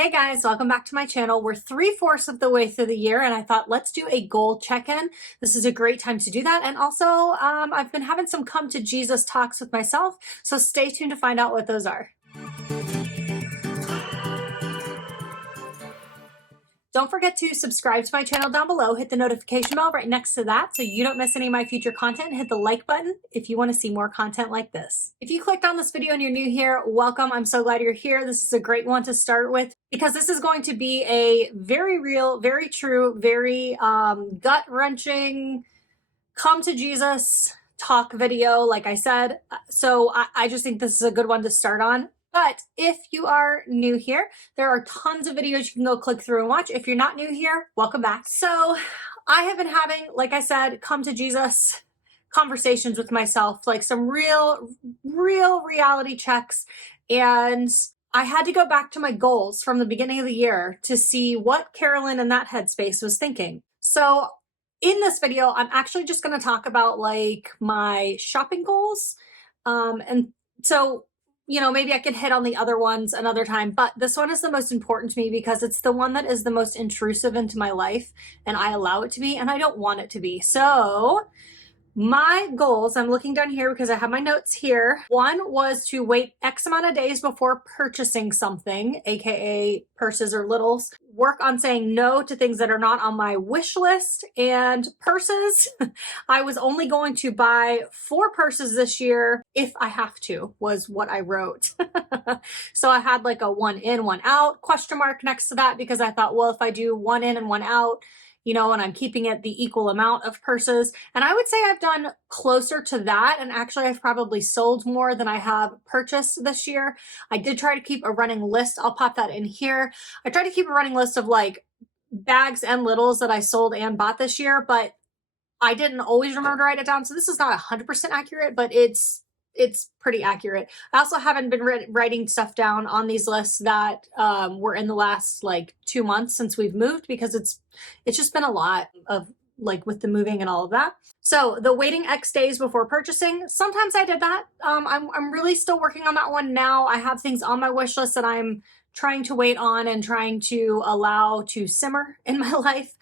Hey guys, welcome back to my channel. We're 3/4 of the way through the year and I thought let's do a goal check-in. This is a great time to do that. And also I've been having some come to Jesus talks with myself. So stay tuned to find out what those are. Don't forget to subscribe to my channel down below. Hit the notification bell right next to that so you don't miss any of my future content. Hit the like button if you want to see more content like this. If you clicked on this video and you're new here, welcome. I'm so glad you're here. This is a great one to start with because this is going to be a very real, very true, very gut-wrenching, come to Jesus talk video, like I said. So I just think this is a good one to start on. But if you are new here, there are tons of videos you can go click through and watch. If you're not new here, welcome back. So I have been having, like I said, come to Jesus conversations with myself, like some real reality checks. And I had to go back to my goals from the beginning of the year to see what Carolen in that headspace was thinking. So in this video, I'm actually just going to talk about like my shopping goals. And so maybe I could hit on the other ones another time, but this one is the most important to me because it's the one that is the most intrusive into my life and I allow it to be and I don't want it to be. So my goals, I'm looking down here because I have my notes here. One was to wait X amount of days before purchasing something, AKA purses or littles. Work on saying no to things that are not on my wish list. And purses, I was only going to buy 4 purses this year if I have to, was what I wrote. So I had like a 1 in, 1 out question mark next to that because I thought, well, if I do 1 in and 1 out, and I'm keeping it the equal amount of purses. And I would say I've done closer to that. And actually I've probably sold more than I have purchased this year. I did try to keep a running list. I'll pop that in here. I tried to keep a running list of like bags and littles that I sold and bought this year, but I didn't always remember to write it down. So this is not 100% accurate, but it's pretty accurate. I also haven't been writing stuff down on these lists that were in the last like 2 months since we've moved because it's just been a lot of like with the moving and all of that. So the waiting X days before purchasing, sometimes I did that. I'm really still working on that one now. I have things on my wish list that I'm trying to wait on and trying to allow to simmer in my life.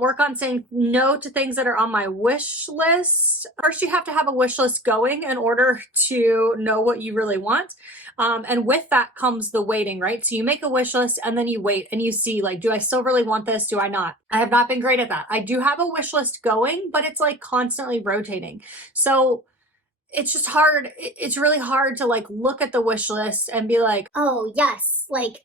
Work on saying no to things that are on my wish list. First, you have to have a wish list going in order to know what you really want. And with that comes the waiting, right? So you make a wish list and then you wait and you see like, do I still really want this? Do I not? I have not been great at that. I do have a wish list going, but it's like constantly rotating. So it's just hard. It's really hard to like look at the wish list and be like, oh yes, like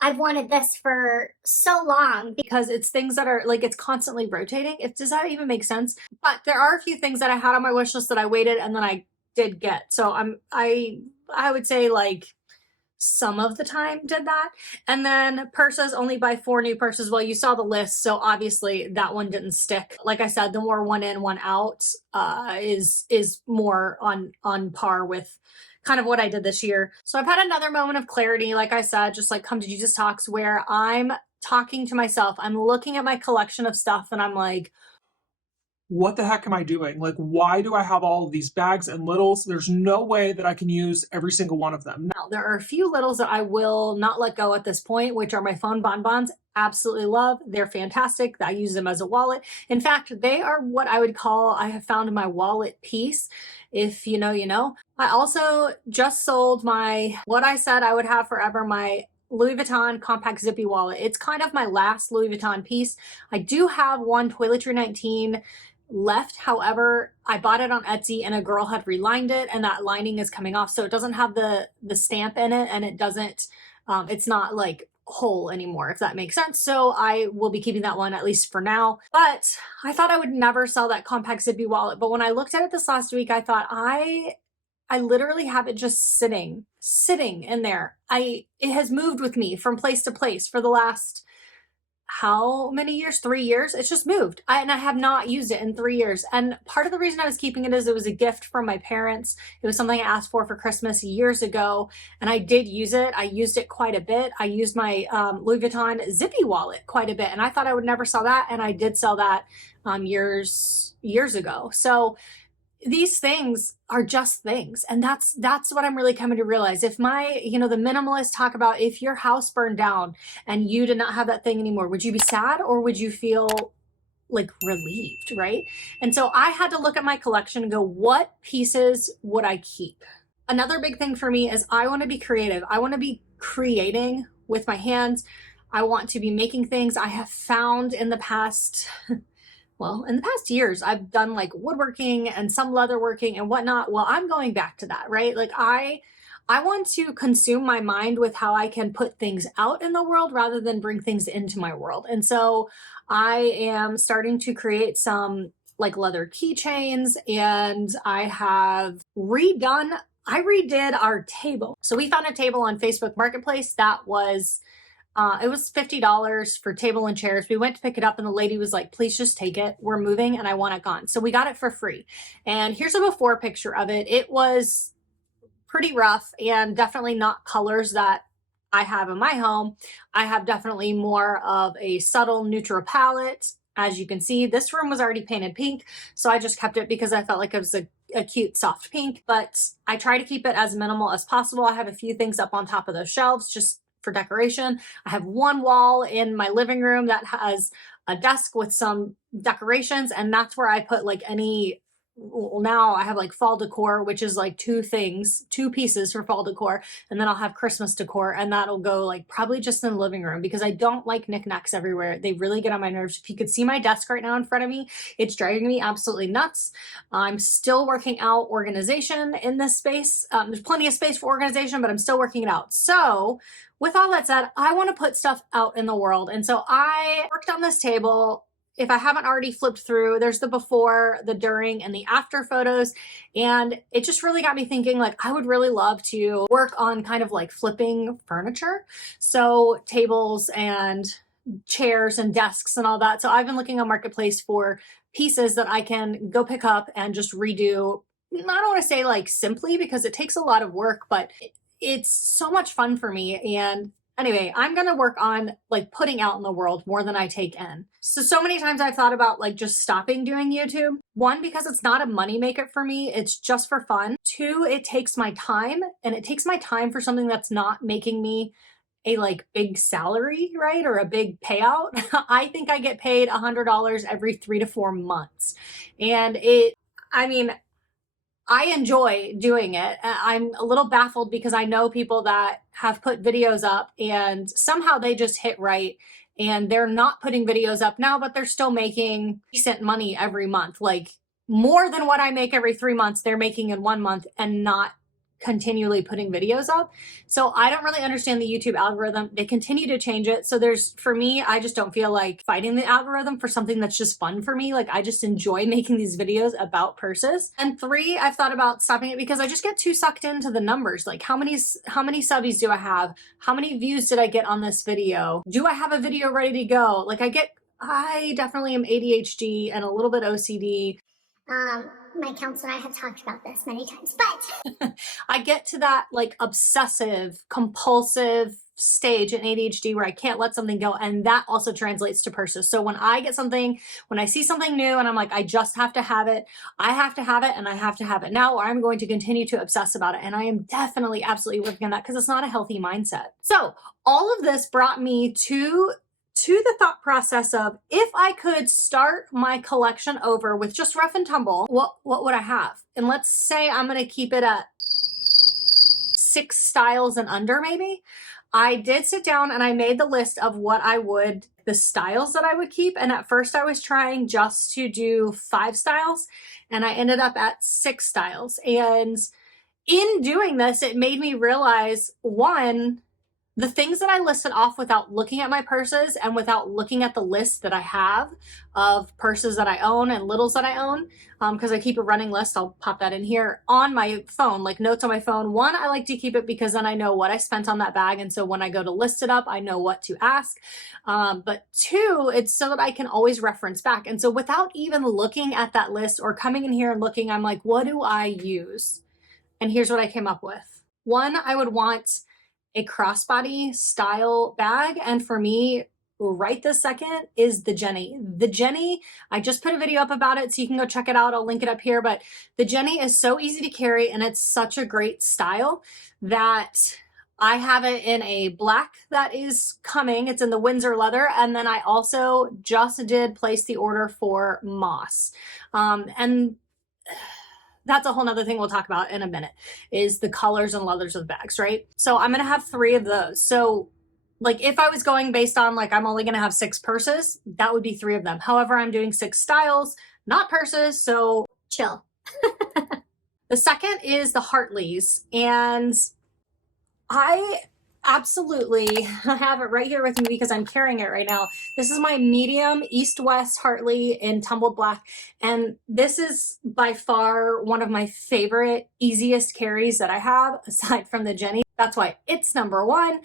I've wanted this for so long, because it's things that are like, it's constantly rotating. Does that even make sense? But there are a few things that I had on my wish list that I waited and then I did get. So I would say like some of the time did that. And then purses, only buy 4 new purses. Well, you saw the list, so obviously that one didn't stick. Like I said, the more 1 in, 1 out is more on par with kind of what I did this year. So I've had another moment of clarity, like I said, just like come to Jesus talks where I'm talking to myself. I'm looking at my collection of stuff and I'm like, what the heck am I doing? Like, why do I have all of these bags and littles? There's no way that I can use every single one of them. Now, there are a few littles that I will not let go at this point, which are my phone bonbons. Absolutely love. They're fantastic. I use them as a wallet. In fact, they are what I would call, I have found my wallet piece. If you know, you know. I also just sold what I said I would have forever, my Louis Vuitton compact zippy wallet. It's kind of my last Louis Vuitton piece. I do have one Toiletry 19 left. However, I bought it on Etsy and a girl had relined it and that lining is coming off. So it doesn't have the stamp in it and it doesn't, it's not like whole anymore, if that makes sense. So I will be keeping that one at least for now. But I thought I would never sell that compact zippy wallet. But when I looked at it this last week, I thought I literally have it just sitting in there. It has moved with me from place to place for the last how many years? 3 years. It's just moved. And I have not used it in 3 years. And part of the reason I was keeping it is it was a gift from my parents. It was something I asked for Christmas years ago. And I did use it. I used it quite a bit. I used my Louis Vuitton zippy wallet quite a bit. And I thought I would never sell that. And I did sell that years ago. So these things are just things. And that's what I'm really coming to realize. If my, the minimalists talk about, if your house burned down and you did not have that thing anymore, would you be sad or would you feel like relieved, right? And so I had to look at my collection and go, what pieces would I keep? Another big thing for me is I want to be creative. I want to be creating with my hands. I want to be making things. I have found in the past years, I've done like woodworking and some leatherworking and whatnot. Well, I'm going back to that, right? Like I want to consume my mind with how I can put things out in the world rather than bring things into my world. And so I am starting to create some like leather keychains, and I redid our table. So we found a table on Facebook Marketplace that was it was $50 for table and chairs. We went to pick it up and the lady was like, please just take it. We're moving and I want it gone. So we got it for free. And here's a before picture of it. It was pretty rough and definitely not colors that I have in my home. I have definitely more of a subtle neutral palette. As you can see, this room was already painted pink. So I just kept it because I felt like it was a cute soft pink, but I try to keep it as minimal as possible. I have a few things up on top of those shelves just for decoration. I have one wall in my living room that has a desk with some decorations, and that's where I put like any, well, now I have like fall decor, which is like two pieces for fall decor, and then I'll have Christmas decor, and that'll go like probably just in the living room because I don't like knickknacks everywhere. They really get on my nerves. If you could see my desk right now in front of me, it's driving me absolutely nuts. I'm still working out organization in this space. There's plenty of space for organization, but I'm still working it out. So with all that said, I want to put stuff out in the world. And so I worked on this table. If I haven't already flipped through, there's the before, the during, and the after photos. And it just really got me thinking, like, I would really love to work on kind of like flipping furniture. So tables and chairs and desks and all that. So I've been looking on Marketplace for pieces that I can go pick up and just redo. I don't want to say like simply because it takes a lot of work, but it's so much fun for me. And anyway, I'm going to work on like putting out in the world more than I take in. So many times I've thought about like just stopping doing YouTube. One, because it's not a money maker for me. It's just for fun. Two, it takes my time, and it takes my time for something that's not making me a like big salary, right? Or a big payout. I think I get paid $100 every 3 to 4 months. And I enjoy doing it. I'm a little baffled because I know people that have put videos up and somehow they just hit right and they're not putting videos up now, but they're still making decent money every month. Like more than what I make every 3 months, they're making in 1 month and not continually putting videos up. So I don't really understand the YouTube algorithm. They continue to change it. So for me, I just don't feel like fighting the algorithm for something that's just fun for me. Like I just enjoy making these videos about purses. And 3, I've thought about stopping it because I just get too sucked into the numbers. Like how many subbies do I have? How many views did I get on this video? Do I have a video ready to go? Like I definitely am ADHD and a little bit OCD. My counselor and I have talked about this many times, but I get to that like obsessive compulsive stage in ADHD where I can't let something go. And that also translates to purses. So when I see something new and I'm like, I just have to have it, I have to have it, and I have to have it now, or I'm going to continue to obsess about it. And I am definitely absolutely working on that because it's not a healthy mindset. So all of this brought me to the thought process of, if I could start my collection over with just rough and tumble, what would I have? And let's say I'm going to keep it at 6 styles and under maybe. I did sit down and I made the list of the styles that I would keep. And at first I was trying just to do 5 styles and I ended up at 6 styles. And in doing this, it made me realize, one, the things that I listed off without looking at my purses and without looking at the list that I have of purses that I own and littles that I own, because I keep a running list, I'll pop that in here on my phone, like notes on my phone. One, I like to keep it because then I know what I spent on that bag. And so when I go to list it up, I know what to ask. But 2, it's so that I can always reference back. And so without even looking at that list or coming in here and looking, I'm like, what do I use? And here's what I came up with. 1, I would want a crossbody style bag. And for me, right this second is the Jenny. The Jenny, I just put a video up about it, so you can go check it out. I'll link it up here. But the Jenny is so easy to carry, and it's such a great style that I have it in a black that is coming. It's in the Windsor leather. And then I also just did place the order for moss. And that's a whole nother thing we'll talk about in a minute, is the colors and leathers of the bags, right? So I'm going to have 3 of those. So like if I was going based on like, I'm only going to have 6 purses, that would be 3 of them. However, I'm doing 6 styles, not purses. So Chill. the second is the Hartleys, and I absolutely have it right here with me because I'm carrying it right now. This is my medium East-West Hartley in tumbled black. And this is by far one of my favorite, easiest carries that I have aside from the Jenny. That's why it's number 1.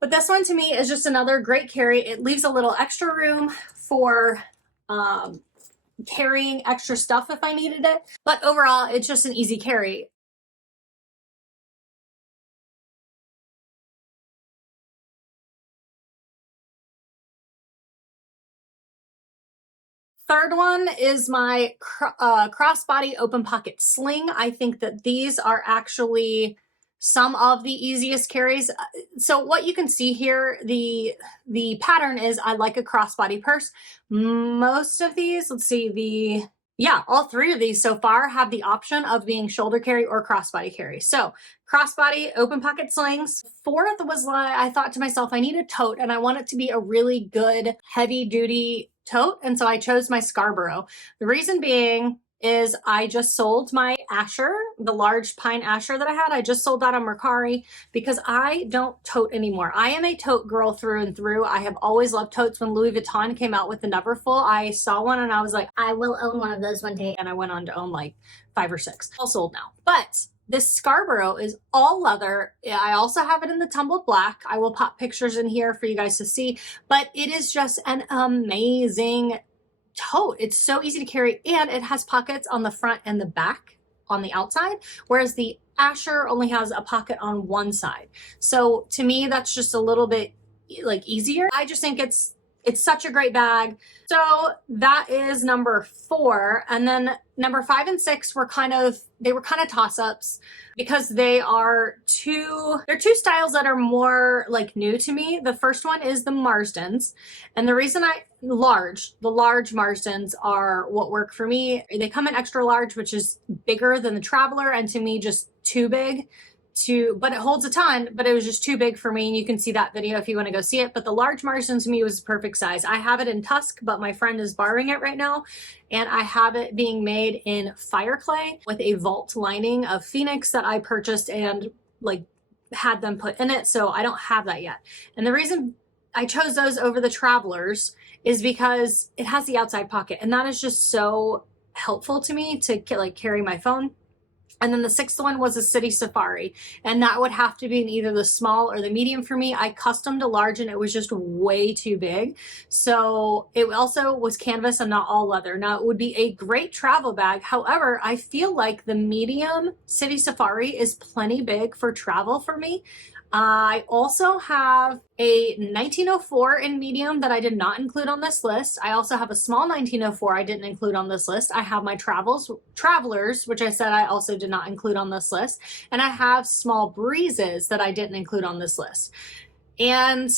But this one to me is just another great carry. It leaves a little extra room for carrying extra stuff if I needed it. But overall, it's just an easy carry. Third one is my crossbody open pocket sling. I think that these are actually some of the easiest carries. So what you can see here, the pattern is I like a crossbody purse. Most of these, let's see, all 3 of these so far have the option of being shoulder carry or crossbody carry. So crossbody, open pocket slings. 4th was like, I thought to myself, I need a tote and I want it to be a really good heavy duty tote. And so I chose my Scarborough. The reason being is I just sold my Asher, the large pine Asher that I had. I just sold that on Mercari because I don't tote anymore. I am a tote girl through and through. I have always loved totes. When Louis Vuitton came out with the Neverfull, I saw one and I was like, I will own one of those one day. and I went on to own like 5 or 6. All sold now. But this Scarborough is all leather. I also have it in the tumbled black. I will pop pictures in here for you guys to see, but it is just an amazing tote. It's so easy to carry, and it has pockets on the front and the back on the outside, whereas the Asher only has a pocket on one side. So to me, that's just a little bit like easier. I just think it's such a great bag. So that is number 4. And then number 5 and 6 were kind of toss-ups because they're 2 styles that are more like new to me. The first one is the Marsdens. And the reason the large Marsdens are what work for me. They come in extra large, which is bigger than the Traveler, and to me just too big. But it holds a ton, but it was just too big for me. And you can see that video if you want to go see it. But the large Marsden to me was the perfect size. I have it in Tusk, but my friend is borrowing it right now. And I have it being made in fire clay with a vault lining of Phoenix that I purchased and like had them put in it. So I don't have that yet. And the reason I chose those over the Travelers is because it has the outside pocket. And that is just so helpful to me to like carry my phone. And then the 6th one was a City Safari. And that would have to be in either the small or the medium for me. I customed a large and it was just way too big. So it also was canvas and not all leather. Now it would be a great travel bag. However, I feel like the medium City Safari is plenty big for travel for me. I also have a 1904 in medium that I did not include on this list. I also have a small 1904 I didn't include on this list. I have my Travelers, which I said I also did not include on this list. And I have small Breezes that I didn't include on this list. And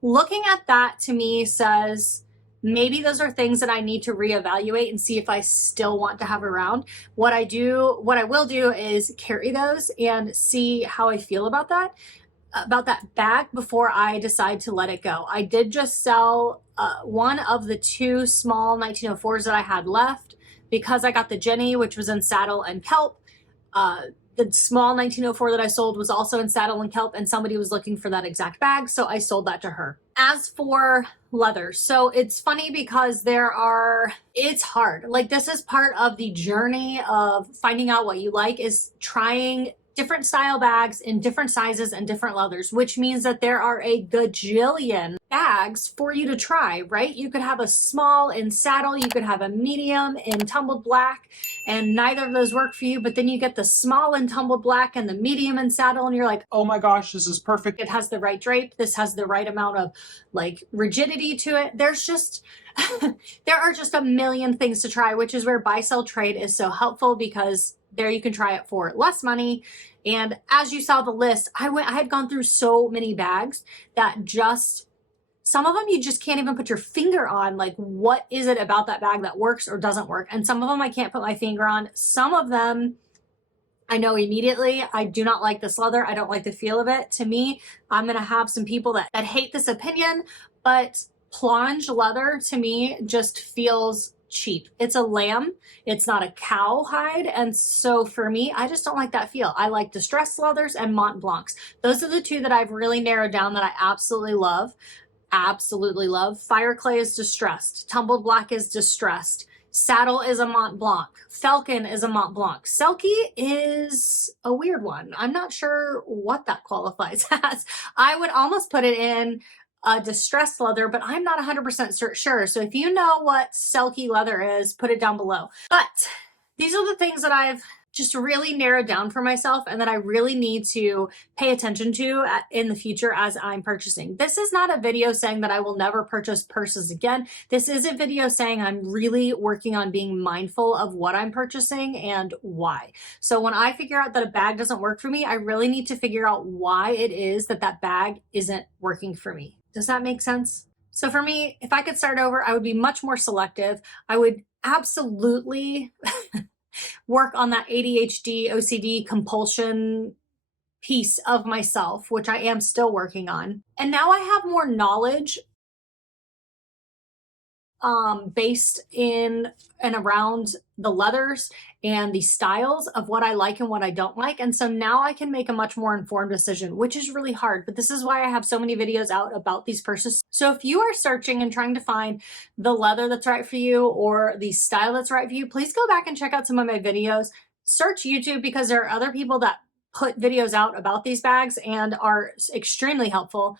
looking at that to me says, maybe those are things that I need to reevaluate and see if I still want to have around. What I will do is carry those and see how I feel about that bag before I decide to let it go. I did just sell one of the 2 small 1904s that I had left because I got the Jenny, which was in saddle and kelp. The small 1904 that I sold was also in saddle and kelp, and somebody was looking for that exact bag, so I sold that to her. As for leather, so it's funny because it's hard. Like, this is part of the journey of finding out what you like, is trying different style bags in different sizes and different leathers, which means that there are a gajillion bags for you to try, right? You could have a small in saddle, you could have a medium in tumbled black, and neither of those work for you, but then you get the small in tumbled black and the medium in saddle, and you're like, oh my gosh, this is perfect. it has the right drape, this has the right amount of like rigidity to it. There's just there are just a million things to try, which is where buy sell trade is so helpful, because there you can try it for less money. And as you saw the list, I had gone through so many bags that just, some of them you just can't even put your finger on, like what is it about that bag that works or doesn't work. And some of them I can't put my finger on. Some of them I know immediately, I do not like this leather. I don't like the feel of it. To me, I'm going to have some people that hate this opinion, but plunge leather to me just feels cheap. It's a lamb. It's not a cow hide. And so for me, I just don't like that feel. I like distressed leathers and Mont Blancs. Those are the two that I've really narrowed down that I absolutely love. Absolutely love. Fire clay is distressed. Tumbled black is distressed. Saddle is a Mont Blanc. Falcon is a Mont Blanc. Selkie is a weird one. I'm not sure what that qualifies as. I would almost put it in a distressed leather, but I'm not 100% sure. So if you know what Selkie leather is, put it down below. But these are the things that I've just really narrowed down for myself and that I really need to pay attention to in the future as I'm purchasing. This is not a video saying that I will never purchase purses again. This is a video saying I'm really working on being mindful of what I'm purchasing and why. So when I figure out that a bag doesn't work for me, I really need to figure out why it is that that bag isn't working for me. Does that make sense? So for me, if I could start over, I would be much more selective. I would absolutely work on that ADHD, OCD, compulsion piece of myself, which I am still working on. And now I have more knowledge based in and around the leathers and the styles of what I like and what I don't like. And so now I can make a much more informed decision, which is really hard. But this is why I have so many videos out about these purses. So if you are searching and trying to find the leather that's right for you or the style that's right for you, please go back and check out some of my videos. Search YouTube, because there are other people that put videos out about these bags and are extremely helpful.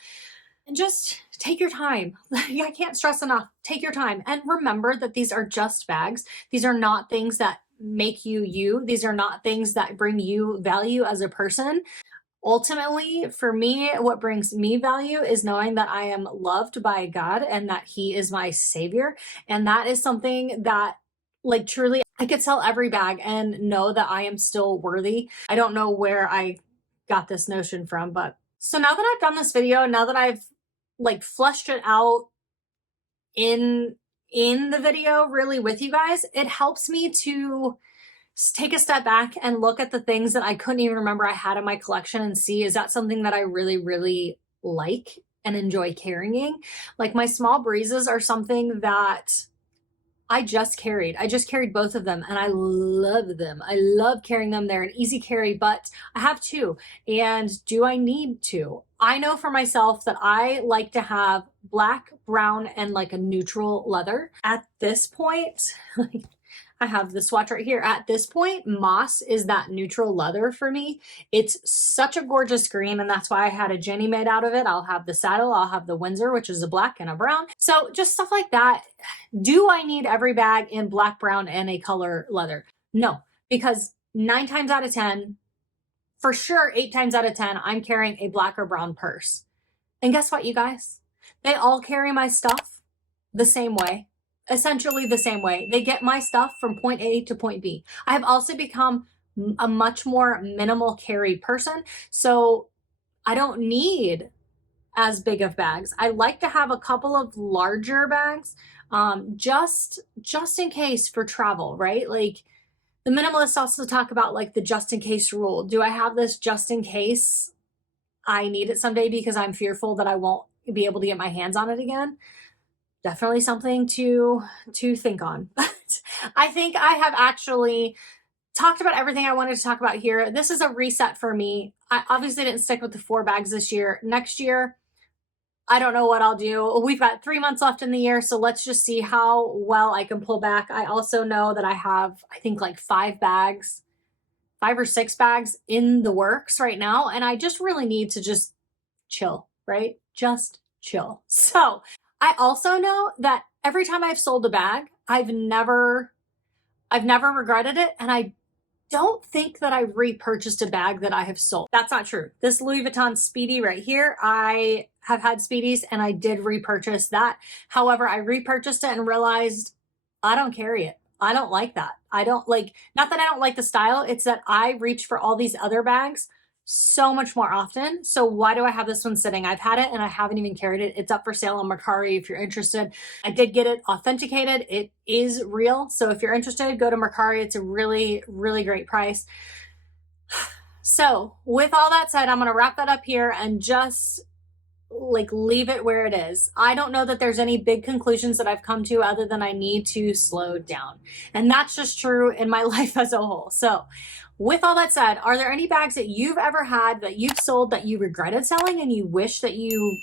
And just take your time. I can't stress enough. Take your time. And remember that these are just bags. These are not things that make you you. These are not things that bring you value as a person. Ultimately, for me, what brings me value is knowing that I am loved by God and that He is my Savior. And that is something that, like, truly, I could sell every bag and know that I am still worthy. I don't know where I got this notion from, but so now that I've done this video, now that I've like fleshed it out in the video really with you guys, it helps me to take a step back and look at the things that I couldn't even remember I had in my collection and see, is that something that I really, really like and enjoy carrying? Like my small breezes are something that I just carried. I just carried both of them and I love them. I love carrying them. They're an easy carry, but I have two. And do I need two? I know for myself that I like to have black, brown, and like a neutral leather. At this point, I have the swatch right here. At this point, moss is that neutral leather for me. It's such a gorgeous green, and that's why I had a Jenny made out of it. I'll have the saddle, I'll have the Windsor, which is a black and a brown. So just stuff like that. Do I need every bag in black, brown, and a color leather? No, because 9 times out of 10, for sure 8 times out of 10, I'm carrying a black or brown purse. And guess what, you guys? They all carry my stuff the same way. Essentially the same way. They get my stuff from point A to point B. I have also become a much more minimal carry person, so I don't need as big of bags. I like to have a couple of larger bags, just in case for travel, right? Like the minimalists also talk about like the just in case rule. Do I have this just in case I need it someday because I'm fearful that I won't be able to get my hands on it again? Definitely something to think on. I think I have actually talked about everything I wanted to talk about here. This is a reset for me. I obviously didn't stick with the 4 bags this year. Next year, I don't know what I'll do. We've got 3 months left in the year, so let's just see how well I can pull back. I also know that I have, I think, like 5 bags 5 or 6 bags in the works right now, and I just really need to just chill, right? Just chill. So I also know that every time I've sold a bag, I've never regretted it. And I don't think that I repurchased a bag that I have sold. That's not true. This Louis Vuitton Speedy right here, I have had Speedies and I did repurchase that. However, I repurchased it and realized I don't carry it. I don't like that. I don't like, not that I don't like the style, it's that I reach for all these other bags so much more often. So why do I have this one sitting? I've had it and I haven't even carried it. It's up for sale on Mercari if you're interested. I did get it authenticated. It is real. So if you're interested, go to Mercari. It's a really, really great price. So with all that said, I'm going to wrap that up here and just like leave it where it is. I don't know that there's any big conclusions that I've come to other than I need to slow down. And that's just true in my life as a whole. So with all that said, are there any bags that you've ever had that you've sold that you regretted selling and you wish that you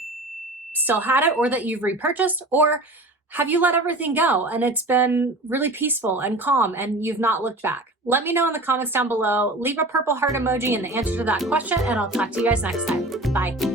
still had it or that you've repurchased? Or have you let everything go and it's been really peaceful and calm and you've not looked back? Let me know in the comments down below. Leave a purple heart emoji in the answer to that question and I'll talk to you guys next time. Bye.